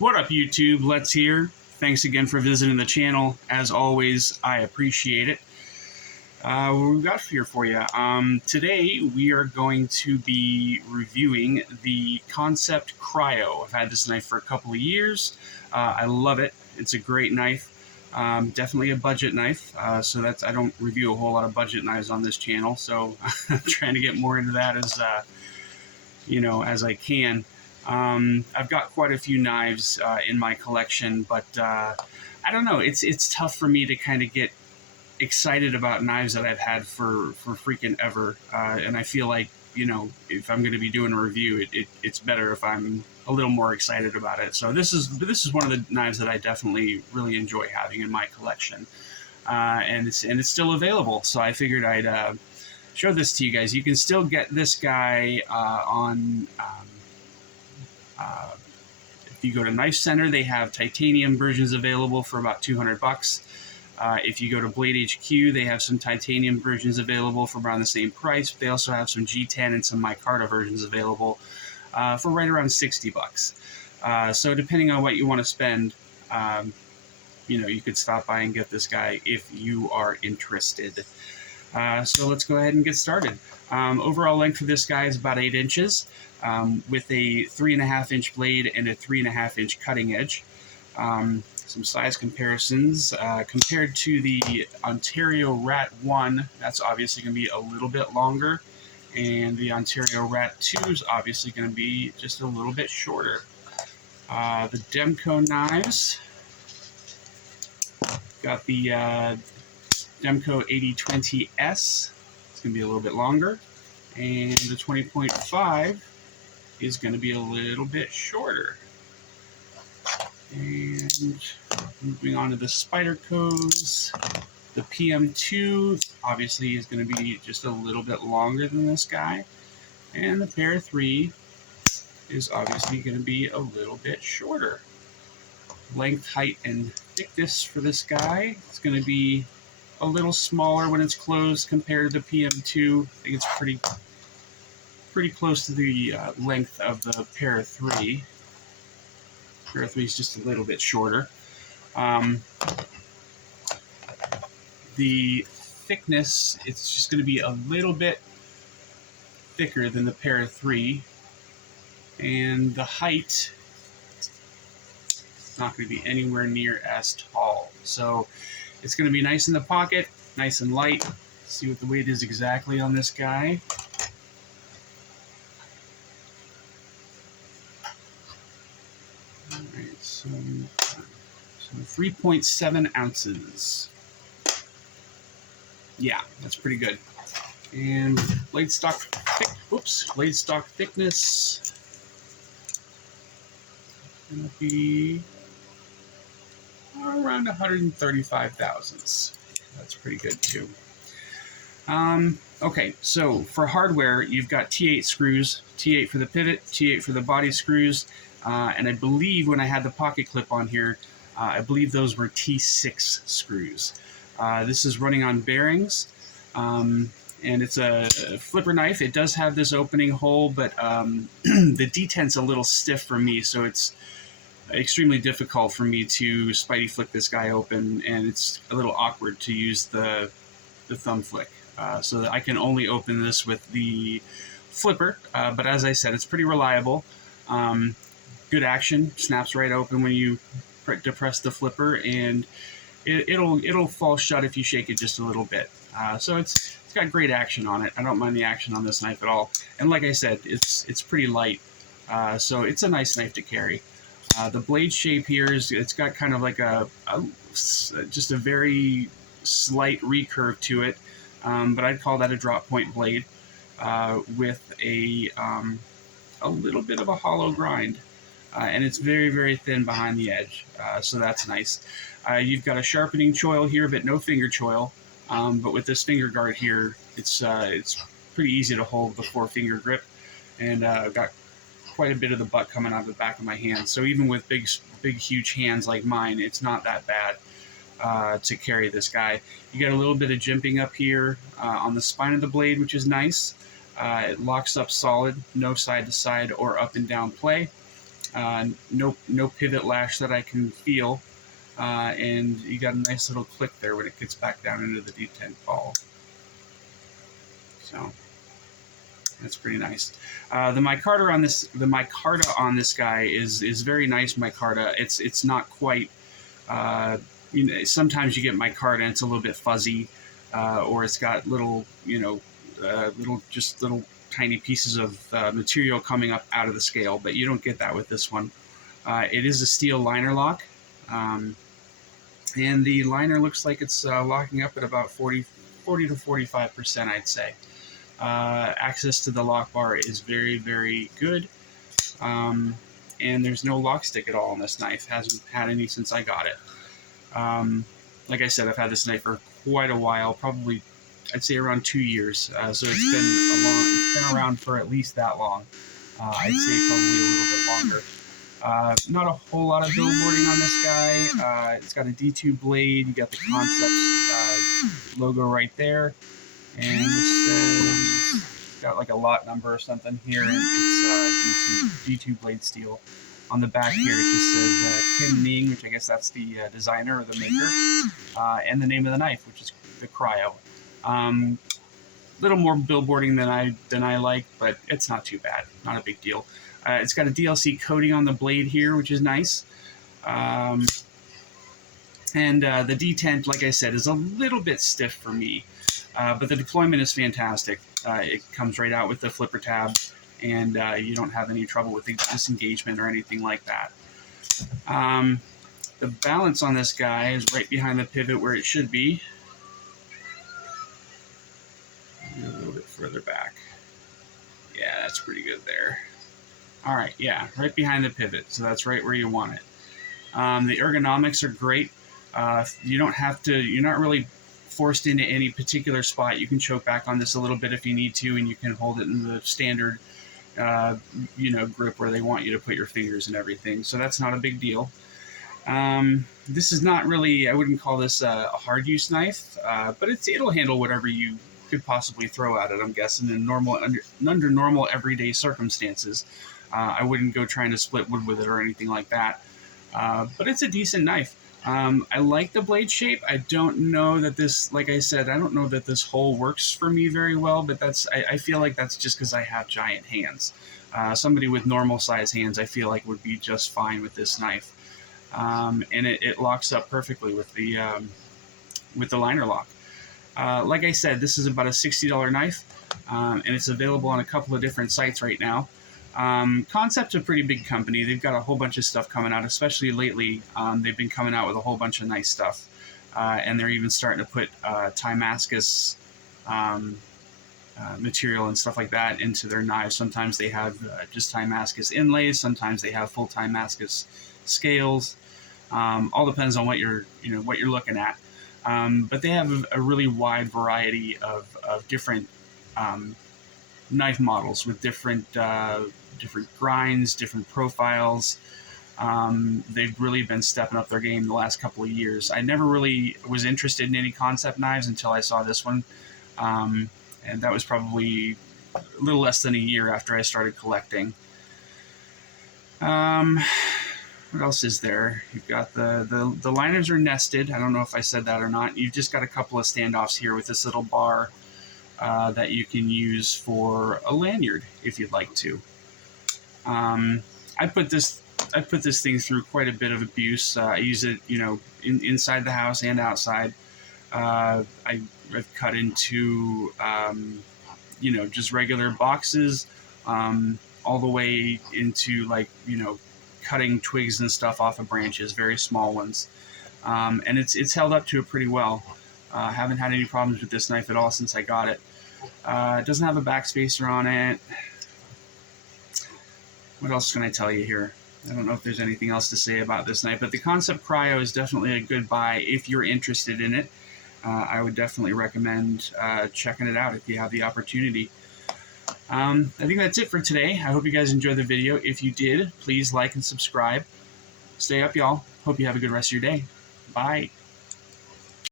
What up, YouTube? Let's here. Thanks again for visiting the channel. As always, I appreciate it. What we've got here for you. Today, we are going to be reviewing the Kansept Kryo. I've had this knife for a couple of years. I love it. It's a great knife. Definitely a budget knife. So that's I don't review a whole lot of budget knives on this channel. So I'm trying to get more into that as as I can. I've got quite a few knives in my collection, but I don't know. It's tough for me to kind of get excited about knives that I've had for freaking ever. And I feel like, if I'm going to be doing a review, it's better if I'm a little more excited about it. So this is one of the knives that I definitely really enjoy having in my collection, and it's still available. So I figured I'd show this to you guys. You can still get this guy on. If you go to Knife Center, they have titanium versions available for about $200. If you go to Blade HQ, they have some titanium versions available for around the same price. They also have some G10 and some micarta versions available for right around $60. So depending on what you want to spend, you could stop by and get this guy if you are interested. So let's go ahead and get started. Overall length for this guy is about 8 inches, with a 3.5-inch blade and a 3.5-inch cutting edge. Some size comparisons. Compared to the Ontario Rat 1, that's obviously going to be a little bit longer, and the Ontario Rat 2 is obviously going to be just a little bit shorter. The Demco knives, got the Demco 8020S, it's going to be a little bit longer, and the 20.5 is going to be a little bit shorter. And moving on to the Spydercos, the PM2 obviously is going to be just a little bit longer than this guy, and the Para 3 is obviously going to be a little bit shorter. Length, height, and thickness for this guy, it's going to be a little smaller when it's closed compared to the PM2. I think it's pretty close to the length of the Para 3. Para 3 is just a little bit shorter. The thickness, it's just going to be a little bit thicker than the Para 3. And the height, not going to be anywhere near as tall. So it's going to be nice in the pocket, nice and light. Let's see what the weight is exactly on this guy. Alright, so 3.7 ounces. Yeah, that's pretty good. And blade stock thickness going to be around 135 thousandths. That's pretty good too. Okay, so for hardware, you've got T8 screws, T8 for the pivot, T8 for the body screws, and I believe when I had the pocket clip on here, I believe those were T6 screws. This is running on bearings, and it's a flipper knife. It does have this opening hole, but the detent's a little stiff for me, so it's extremely difficult for me to spidey flick this guy open, and it's a little awkward to use the thumb flick. So that I can only open this with the flipper, but as I said, it's pretty reliable. Good action, snaps right open when you depress the flipper, and it'll fall shut if you shake it just a little bit. So it's got great action on it. I don't mind the action on this knife at all. And like I said, it's pretty light, so it's a nice knife to carry. The blade shape here it's got kind of like just a very slight recurve to it, but I'd call that a drop point blade with a little bit of a hollow grind, and it's very, very thin behind the edge, so that's nice. You've got a sharpening choil here, but no finger choil, but with this finger guard here, it's pretty easy to hold the 4-finger grip, and I've got quite a bit of the butt coming out of the back of my hand. So even with big, huge hands like mine, it's not that bad to carry this guy. You got a little bit of jimping up here on the spine of the blade, which is nice. It locks up solid, no side to side or up and down play. No pivot lash that I can feel, and you got a nice little click there when it gets back down into the detent ball. So that's pretty nice. The micarta on this guy is very nice micarta. It's not quite. You know, sometimes you get micarta and it's a little bit fuzzy, or it's got little, little tiny pieces of material coming up out of the scale, but you don't get that with this one. It is a steel liner lock, and the liner looks like it's locking up at about 40 to 45%, I'd say. Access to the lock bar is very, very good, and there's no lock stick at all on this knife. Hasn't had any since I got it. Like I said, I've had this knife for quite a while, probably I'd say around 2 years. So it's been around for at least that long. I'd say probably a little bit longer. Not a whole lot of billboarding on this guy. It's got a D2 blade. You got the Kansept logo right there, and it says it's got like a lot number or something here, and it's D2 blade steel. On the back here, it just says Kim Ning, which I guess that's the designer or the maker, and the name of the knife, which is the Kryo. Little more billboarding than I like, but it's not too bad. Not a big deal. It's got a DLC coating on the blade here, which is nice. And the detent, like I said, is a little bit stiff for me, but the deployment is fantastic. It comes right out with the flipper tab, and you don't have any trouble with the disengagement or anything like that. The balance on this guy is right behind the pivot where it should be. A little bit further back. Yeah, that's pretty good there. All right, yeah, right behind the pivot, so that's right where you want it. The ergonomics are great. You don't have to, you're not really forced into any particular spot. You can choke back on this a little bit if you need to, and you can hold it in the standard grip where they want you to put your fingers and everything. So that's not a big deal. This is not really, I wouldn't call this a hard use knife, but it'll handle whatever you could possibly throw at it, I'm guessing, in under normal everyday circumstances. I wouldn't go trying to split wood with it or anything like that. But it's a decent knife. I like the blade shape. I don't know that this, like I said, I don't know that this hole works for me very well, but I feel like that's just because I have giant hands. Somebody with normal size hands, I feel like, would be just fine with this knife. And it locks up perfectly with the liner lock. Like I said, this is about a $60 knife, and it's available on a couple of different sites right now. Kansept's a pretty big company. They've got a whole bunch of stuff coming out, especially lately. They've been coming out with a whole bunch of nice stuff, and they're even starting to put Timascus material and stuff like that into their knives. Sometimes they have just Timascus inlays. Sometimes they have full Timascus scales. All depends on what you're looking at. But they have a really wide variety of different knife models with different grinds, different profiles. They've really been stepping up their game the last couple of years. I never really was interested in any Kansept knives until I saw this one, and that was probably a little less than a year after I started collecting. What else is there? You've got the liners are nested. I don't know if I said that or not. You've just got a couple of standoffs here with this little bar that you can use for a lanyard if you'd like to. I put this thing through quite a bit of abuse. I use it, inside the house and outside. I've cut into, just regular boxes, all the way into cutting twigs and stuff off of branches, very small ones. And it's held up to it pretty well. Haven't had any problems with this knife at all since I got it. It doesn't have a backspacer on it. What else can I tell you here? I don't know if there's anything else to say about this knife, but the Kansept Kryo is definitely a good buy if you're interested in it. I would definitely recommend checking it out if you have the opportunity. I think that's it for today. I hope you guys enjoyed the video. If you did, please like and subscribe. Stay up, y'all. Hope you have a good rest of your day. Bye.